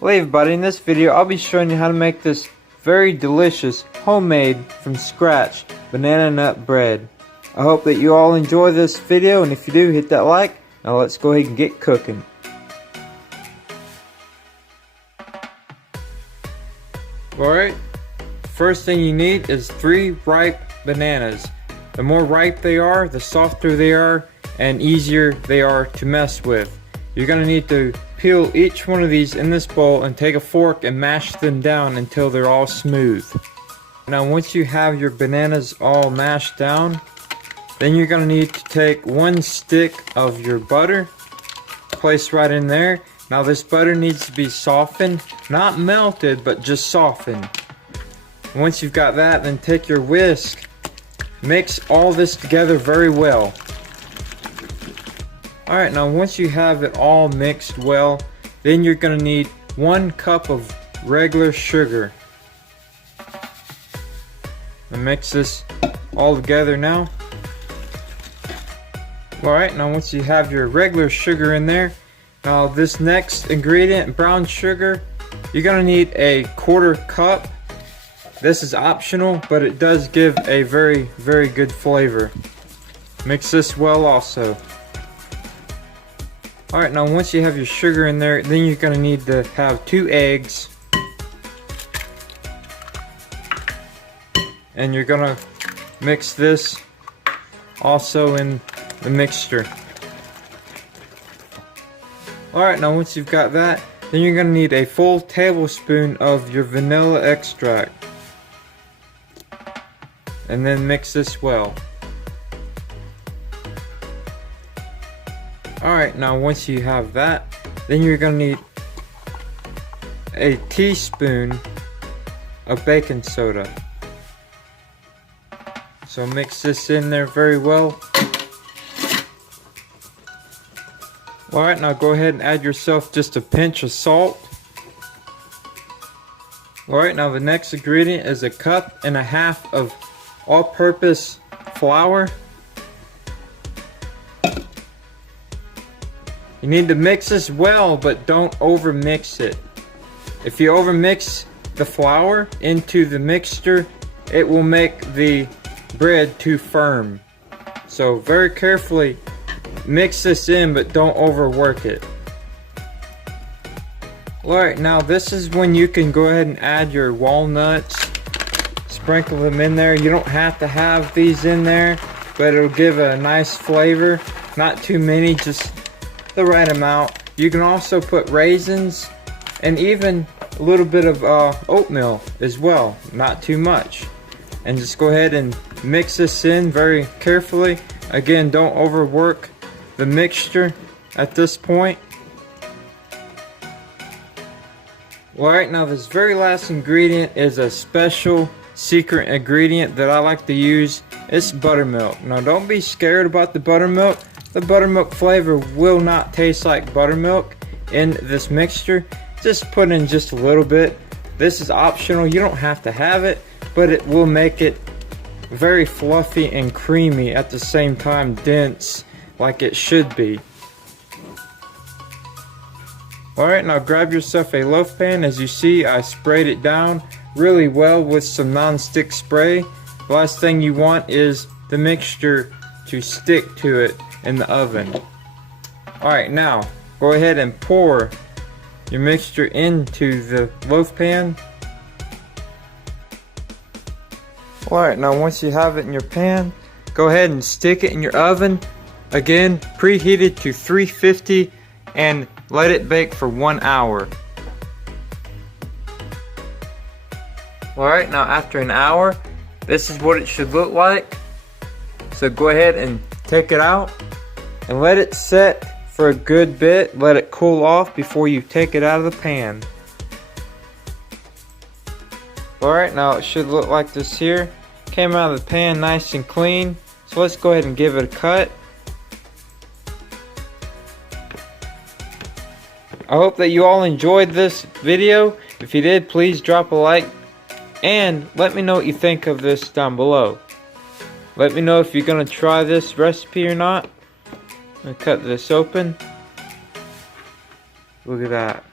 Well, hey everybody, in this video I'll be showing you how to make this very delicious, homemade, from scratch, banana nut bread. I hope that you all enjoy this video, and if you do, hit that like. Now let's go ahead and get cooking. Alright, first thing you need is 3 ripe bananas. The more ripe they are, the softer they are, and easier they are to mess with. You're going to need to peel each one of these in this bowl and take a fork and mash them down until they're all smooth. Now once you have your bananas all mashed down, then you're going to need to take 1 stick of your butter, place right in there. Now this butter needs to be softened, not melted, but just softened. Once you've got that, then take your whisk, mix all this together very well. Alright, now once you have it all mixed well, then you're going to need 1 cup of regular sugar. And mix this all together now. Alright, now once you have your regular sugar in there, now this next ingredient, brown sugar, you're going to need a 1/4 cup. This is optional, but it does give a very, very good flavor. Mix this well also. Alright, now once you have your sugar in there, then you're going to need to have 2 eggs. And you're going to mix this also in the mixture. Alright, now once you've got that, then you're going to need a full tablespoon of your vanilla extract. And then mix this well. Alright, now once you have that, then you're going to need a teaspoon of baking soda. So mix this in there very well. Alright, now go ahead and add yourself just a pinch of salt. Alright, now the next ingredient is 1.5 cups of all-purpose flour. You need to mix this well, but don't over mix it. If you over mix the flour into the mixture, it will make the bread too firm. So very carefully mix this in, but don't overwork it. Alright, now this is when you can go ahead and add your walnuts. Sprinkle them in there. You don't have to have these in there, but it'll give a nice flavor. Not too many, just the right amount. You can also put raisins and even a little bit of oatmeal as well, not too much. And just go ahead and mix this in very carefully. Again, don't overwork the mixture at this point. Alright, now this very last ingredient is a special secret ingredient that I like to use. It's buttermilk. Now don't be scared about the buttermilk. The buttermilk flavor will not taste like buttermilk in this mixture. Just put in just a little bit. This is optional. You don't have to have it, but it will make it very fluffy and creamy at the same time, dense like it should be. Alright, now grab yourself a loaf pan. As you see, I sprayed it down really well with some non-stick spray. The last thing you want is the mixture to stick to it in the oven. Alright, now go ahead and pour your mixture into the loaf pan. Alright, now once you have it in your pan, go ahead and stick it in your oven. Again, preheated to 350 and let it bake for 1 hour. Alright, now after an hour, this is what it should look like. So go ahead and take it out and let it set for a good bit. Let it cool off before you take it out of the pan. Alright, now it should look like this here. Came out of the pan nice and clean. So let's go ahead and give it a cut. I hope that you all enjoyed this video. If you did, please drop a like and let me know what you think of this down below. Let me know if you're going to try this recipe or not. I'm going to cut this open. Look at that.